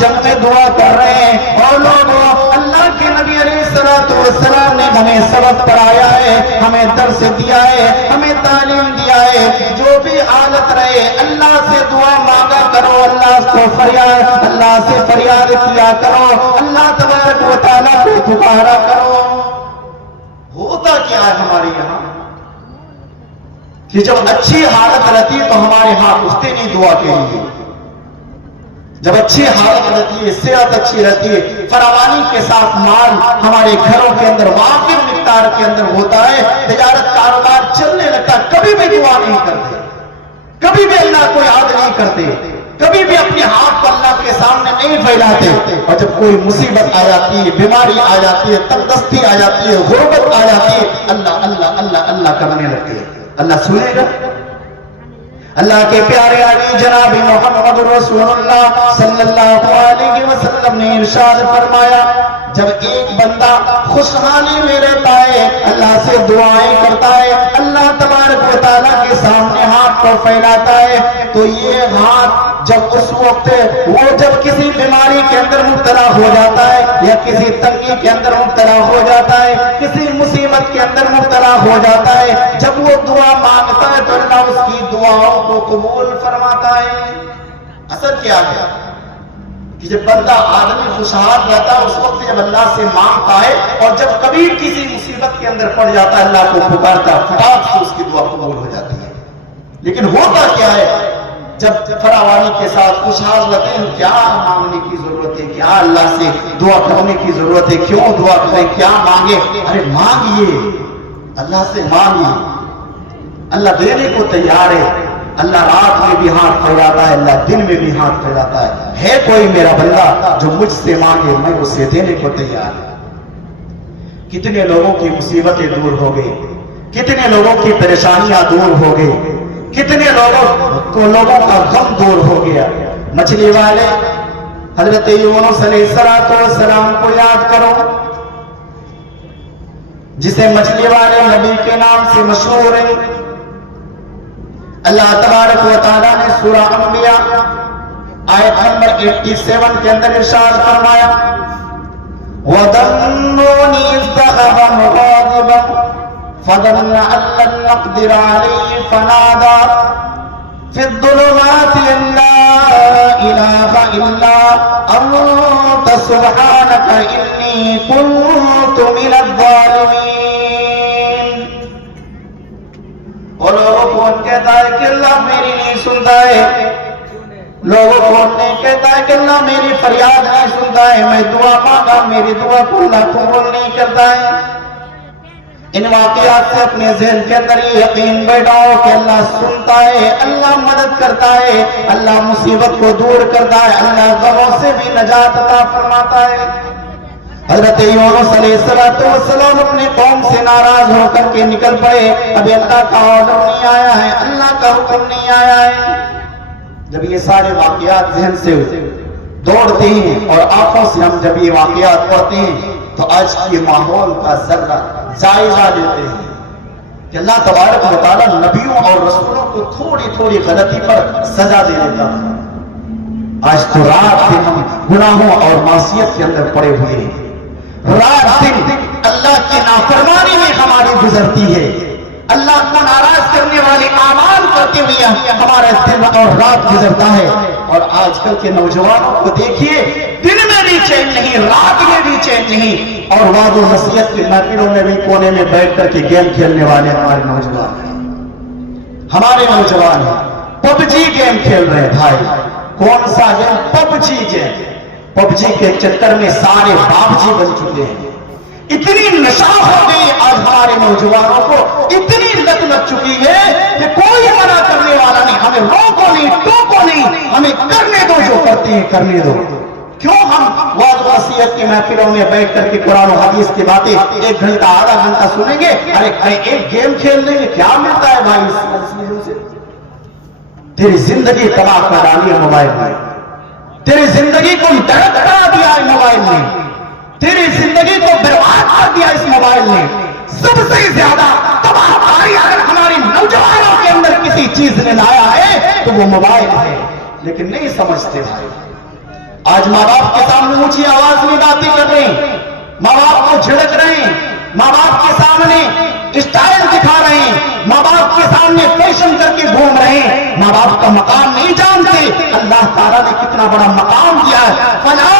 جنگ میں دعا کر رہے ہیں. اور لوگوں اللہ کے نبی علیہ السلام نے ہمیں سبق پڑھایا ہے, ہمیں درس دیا ہے, ہمیں تعلیم دیا ہے. جو بھی حالت رہے اللہ سے دعا مانگا کرو, اللہ سے فریاد کیا کرو, اللہ تبارک و تعالیٰ کو پکارا کرو. ہوتا کیا ہے ہمارے یہاں کہ جب اچھی حالت رہتی ہے تو ہمارے ہاتھ اٹھتے نہیں دعا کے لیے. جب اچھی حالت رہتی ہے, صحت اچھی رہتی ہے, فراوانی کے ساتھ مال ہمارے گھروں کے اندر وافر مقدار کے اندر ہوتا ہے, تجارت کاروبار چلنے لگتا ہے, کبھی بھی دعا نہیں کرتے, کبھی بھی اللہ کو یاد نہیں کرتے, کبھی بھی اپنے ہاتھ کو اللہ کے سامنے نہیں پھیلاتے. اور جب کوئی مصیبت آ جاتی ہے, بیماری آ جاتی ہے, تنگدستی آ جاتی ہے, غربت آ جاتی ہے, اللہ اللہ اللہ اللہ کرنے لگتے ہیں. اللہ سنے گا. اللہ کے پیارے علی جناب محمد رسول اللہ صلی اللہ علیہ وسلم نے ارشاد فرمایا, جب ایک بندہ خوشحالی میں رہتا ہے, اللہ سے دعائیں کرتا ہے, اللہ تبارک و تعالیٰ کے سامنے ہاتھ کو پھیلاتا ہے, تو یہ ہاتھ جب اس وقت وہ جب کسی بیماری کے اندر مبتلا ہو جاتا ہے, یا کسی تنگی کے اندر مبتلا ہو جاتا ہے, کسی مصیبت کے اندر مبتلا ہو جاتا ہے, جب وہ دعا مانگتا ہے تو اللہ اس کی دعاؤں کو قبول فرماتا ہے. اثر کیا ہے کہ جب بندہ آدمی خوشحال رہتا ہے اس وقت جب اللہ سے مانگتا ہے, اور جب کبھی کسی مصیبت کے اندر پڑ جاتا ہے اللہ کو پکارتا ہے, فٹاک سے اس کی دعا قبول ہو جاتی ہے. لیکن ہوتا کیا ہے جب فراوانی کے ساتھ خوشحال رہتے ہیں, کیا مانگنے کی ضرورت ہے, کیا اللہ سے دعا کرنے کی ضرورت ہے, کیوں دعا کریں, کیا مانگے. ارے مانگیے, اللہ سے مانگیے, اللہ دینے کو تیار ہے. اللہ رات میں بھی ہاتھ پھیلاتا ہے, اللہ دن میں بھی ہاتھ پھیلاتا ہے. ہے کوئی میرا بندہ جو مجھ سے مانگے, میں اسے دینے کو تیار ہوں. کتنے لوگوں کی مصیبتیں دور ہو گئی, کتنے لوگوں کی پریشانیاں دور ہو گئی, کتنے لوگوں کا غم دور ہو گیا. مچھلی والے حضرت یونس علیہ السلام کو یاد کرو, جسے مچھلی والے نبی کے نام سے مشہور ہے. اللہ تبارک و تعالیٰ نے سورہ انبیاء آیت نمبر 87 کے اندر ارشاد فرمایا, وَظَنُّونِ إِذْ ذَهَبَ مُغَاضِبًا فَظَنَّ أَن لَّن نَّقْدِرَ عَلَيْهِ فَنَادَىٰ فِي الظُّلُمَاتِ أَن لَّا إِلَٰهَ إِلَّا أَنتَ سُبْحَانَكَ إِنِّي كُنتُ مِنَ الظَّالِمِينَ. اور لوگوں کون کہتا ہے کہ اللہ میری نہیں سنتا ہے, لوگوں کون نہیں کہتا ہے کہ اللہ میری فریاد نہیں سنتا ہے, میں دعا مانگا میری دعا کو اللہ قبول نہیں کرتا ہے. ان واقعات سے اپنے ذہن کے اندر یہ یقین بیٹھاؤ کہ اللہ سنتا ہے, اللہ مدد کرتا ہے, اللہ مصیبت کو دور کرتا ہے, اللہ غموں سے بھی نجات عطا فرماتا ہے. حضرت یونس علیہ السلام اپنے قوم سے ناراض ہو کر کے نکل پڑے. ابھی اللہ کا آرڈر نہیں آیا ہے, اللہ کا حکم نہیں آیا ہے. جب یہ سارے واقعات ذہن سے دوڑتے ہیں اور آنکھوں سے ہم جب یہ واقعات پڑھتے ہیں تو آج کے ماحول کا ذرہ جائزہ لیتے ہیں کہ اللہ تبارک و تعالیٰ نبیوں اور رسولوں کو تھوڑی تھوڑی غلطی پر سزا دے دیتا ہے. آج تو رات دن ہم گناہوں اور معصیت کے اندر پڑے ہوئے ہیں, رات دن اللہ کی نافرمانی میں ہماری گزرتی ہے, اللہ کو ناراض کرنے والے اعمال کرتے ہوئے ہمارا دن اور رات گزرتا ہے. اور آج کل کے نوجوانوں کو دیکھیے, دن میں بھی چین نہیں, رات میں بھی چین نہیں, اور وعد و نصیحت کے محفلوں میں بھی کونے میں بیٹھ کر کے گیم کھیلنے والے ہمارے نوجوان ہیں. ہمارے نوجوان پب جی گیم کھیل رہے ہیں. بھائی کون سا گیم؟ پب جی گیم. پب جی کے چکر میں سارے باپ جی بن چکے ہیں. اتنی نشہ ہو گئی آج ہمارے نوجوانوں کو, اتنی لت لگ چکی ہے کہ کوئی منع کرنے والا نہیں, ہمیں روکو نہیں, ٹوکو نہیں, ہمیں کرنے دو, جو کرتے ہیں کرنے دو. کیوں ہم وعظ وصیت کی محفلوں میں بیٹھ کر کے قرآن و حدیث کی باتیں 1 گھنٹہ آدھا گھنٹہ سنیں گے؟ ارے ایک گیم کھیل لیں گے, کیا ملتا ہے بھائی اس چیزوں سے؟ تیری زندگی تباہ کر ڈالی ہے موبائل نے, تیری زندگی کو درد کرا دیا ہے موبائل نے, تیری زندگی کو برباد کر دیا اس موبائل نے. سب سے زیادہ تباہ کاری اگر ہماری نوجوانوں کے اندر کسی چیز نے لایا ہے تو وہ موبائل ہے. لیکن نہیں سمجھتے بھائی, آج ماں باپ کے سامنے اونچی آواز میں باتیں کر رہے ہیں، ماں باپ کو جھڑک رہے ہیں، ماں باپ کے سامنے اسٹائل دکھا رہے ہیں، ماں باپ کے سامنے فیشن کر کے گھوم رہے ہیں، ماں باپ کا مقام نہیں جانتے۔ اللہ تعالیٰ نے کتنا بڑا مقام دیا ہے، فَلَا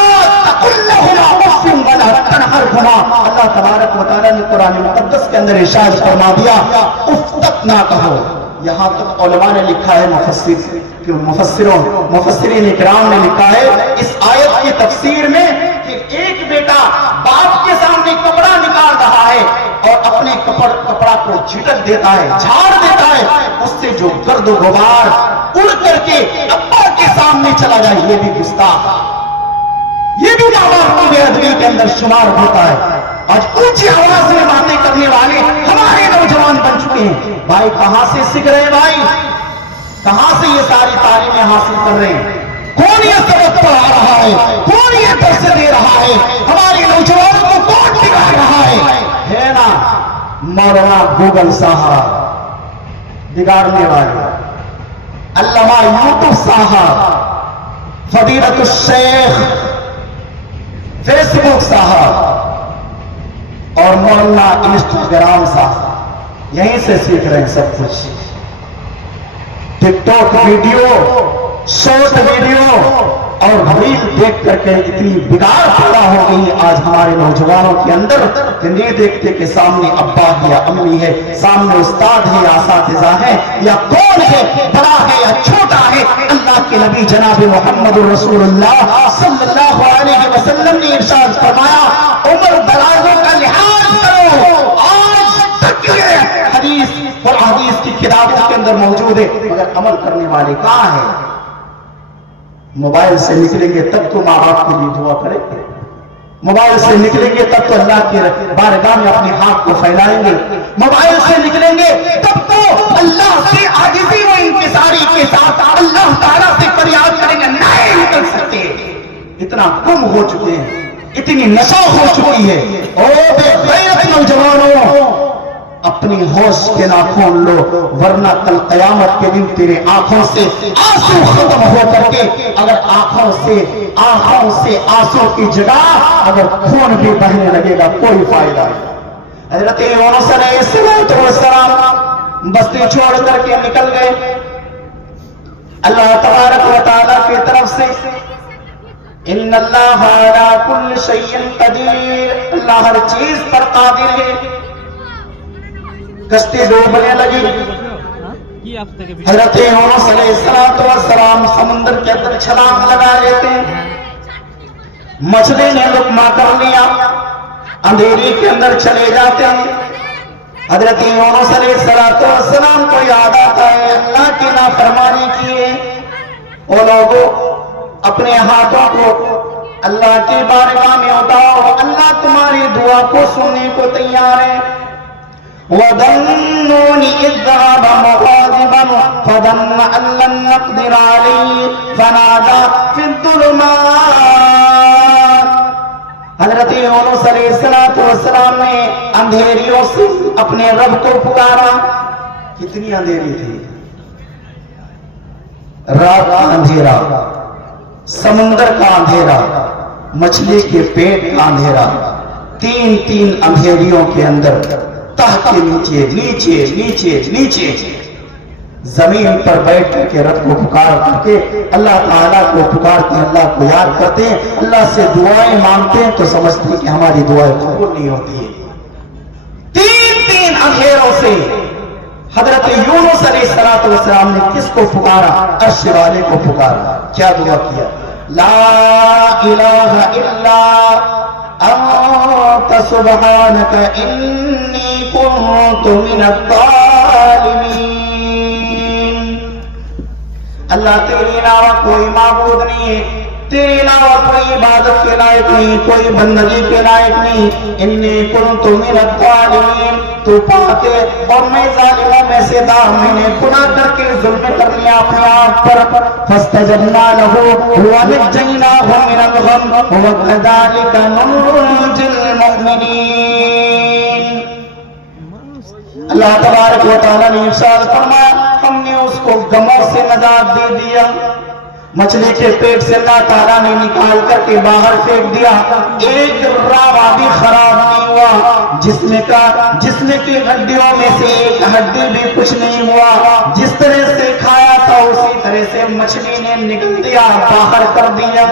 تَقُلْ لَهُمَا أُفٍّ وَلَا تَنْهَرْهُمَا۔ اللہ تبارک و تعالیٰ نے قرآن مقدس کے اندر ارشاد فرما دیا، اف تک نہ کہو۔ یہاں تک علماء نے لکھا ہے، مفسرین اکرام نے لکھا ہے اس آیت کی تفسیر میں کہ ایک بیٹا باپ کے سامنے کپڑا نکال رہا ہے اور اپنے کپڑا کو جھٹک دیتا ہے، جھاڑ دیتا ہے، اس سے جو گرد و غبار اڑ کر کے ابا کے سامنے چلا جائے، یہ بھی گستاخ، یہ بھی ماں باپ کی بے ادبی کے اندر شمار ہوتا ہے۔ آج اونچی آواز میں باتیں کرنے والے ہمارے نوجوان بن چکے ہیں۔ بھائی کہاں سے سیکھ رہے ہیں؟ بھائی کہاں سے یہ ساری تعلیمیں حاصل کر رہے ہیں؟ کون یہ سبق پڑھا رہا ہے؟ کون یہ درس دے رہا ہے؟ ہمارے نوجوانوں کو کون بگاڑ رہا ہے نا مولانا گوگل صاحب بگاڑنے والے، علامہ یوسف صاحب، فضیلت الشیخ فیس بک صاحب اور مولانا انسٹاگرام صاحب، یہیں سے سیکھ رہے ہیں سب کچھ۔ ٹک ٹاک ویڈیو، شارٹ ویڈیو اور ریل دیکھ کر کے اتنی بگاڑ پیدا ہو گئی آج ہمارے نوجوانوں کے اندر کہ نہیں دیکھتے کہ سامنے ابا ہے یا امی ہے، سامنے استاد ہے یا اساتذہ ہے یا کون ہے، بڑا ہے یا چھوٹا ہے۔ اللہ کے نبی جناب محمد رسول اللہ صلی اللہ علیہ وسلم نے ارشاد فرمایا، عمر درازوں کا لحاظ کرو۔ آج تک یہ حدیث اور حدیث کی کتابوں کے اندر موجود ہے، مگر عمل کرنے والے کہاں ہیں؟ موبائل سے نکلیں گے تب تو ماں باپ کے لیے دعا کریں گے، موبائل سے نکلیں گے تب تو اللہ کی بارگاہ میں اپنے ہاتھ کو پھیلائیں گے، موبائل سے نکلیں گے تب تو اللہ سے عاجزی و انکساری کے ساتھ اللہ تعالیٰ سے فریاد کریں گے، نہیں نکل سکتے۔ اتنا گم ہو چکے ہیں، اتنی نشہ ہو چکی ہے۔ او بے غیرت نوجوانوں، اپنی ہوش کے ناخن لو، ورنہ کل قیامت کے دن تیرے آنکھوں سے آنسو ختم ہو کر کے، اگر آنکھوں سے آنسو کی جگہ اگر خون بھی بہنے لگے گا کوئی فائدہ نہیں۔ حضرت یونس علیہ السلام بستی چھوڑ کر کے نکل گئے، اللہ تبارک و تعالیٰ کی طرف سے ان اللہ علی کل شیء قدیر، اللہ ہر چیز پر قادر ہے۔ کشتی ڈوبنے لگی، حضرت یونس علیہ السلام سمندر کے اندر چھلانگ لگا لیتے ہیں، مچھلی نے لقمہ کر لیا، اندھیری کے اندر چلے جاتے ہیں۔ حضرت یونس علیہ السلام کو یاد آتا ہے اللہ کی نافرمانی کیے، وہ لوگوں اپنے ہاتھوں کو اللہ کی بارگاہ میں اٹھاؤ، اللہ تمہاری دعا کو سننے کو تیار ہے۔ وَظَنُّونِ إِذْ ذَهَبَ مُغَاضِبًا فَظَنَّ أَن لَّن نَّقْدِرَ عَلَيْهِ فَنَادَىٰ فِي الظُّلُمَاتِ۔ حضرت یونس علیہ السلام نے اندھیریوں سے اپنے رب کو پکارا۔ کتنی اندھیری تھی؟ رات کا اندھیرا، سمندر کا اندھیرا، مچھلی کے پیٹ کا اندھیرا، تین اندھیریوں کے اندر، تہ کے نیچے نیچے نیچے نیچے زمین پر بیٹھ کر کے رب کو پکار کر کے اللہ تعالیٰ کو پکارتے ہیں، اللہ کو یاد کرتے ہیں، اللہ سے دعائیں مانگتے ہیں تو سمجھتے ہیں کہ ہماری دعائیں قبول نہیں ہوتی ہیں۔ تین اندھیروں سے حضرت یونس علیہ السلام نے کس کو پکارا؟ عرش والے کو پکارا۔ کیا دعا کیا؟ لا الہ الا انت سبحانک انی کنت من الظالمین۔ اللہ تیرے علاوہ کوئی معبود نہیں ہے، تیرے علاوہ کوئی عبادت کے لائق نہیں، کوئی بندگی کے لائق نہیں۔ انی کنت من الظالمین، تو پاک ہے اور میں ظالموں میں سے تھا، میں نے گناہ کر کے ظلم کر لیا اپنے آپ پر۔ فاستجبنا له ونجيناه من الغم وكذلك ننجي المؤمنين۔ اللہ تبارک و تعالیٰ نے ارشاد فرمایا، ہم نے اس کو غموں سے نجات دے دیا، مچھلی کے پیٹ سے اللہ تعالیٰ نے نکال کر کے باہر پھینک دیا، ایک راوہ بھی خراب نہیں ہوا، جسم کی ہڈیوں میں سے ایک ہڈی بھی کچھ نہیں ہوا، جس طرح سے کھایا تھا اسی طرح سے مچھلی نے نکل دیا، باہر کر دیا۔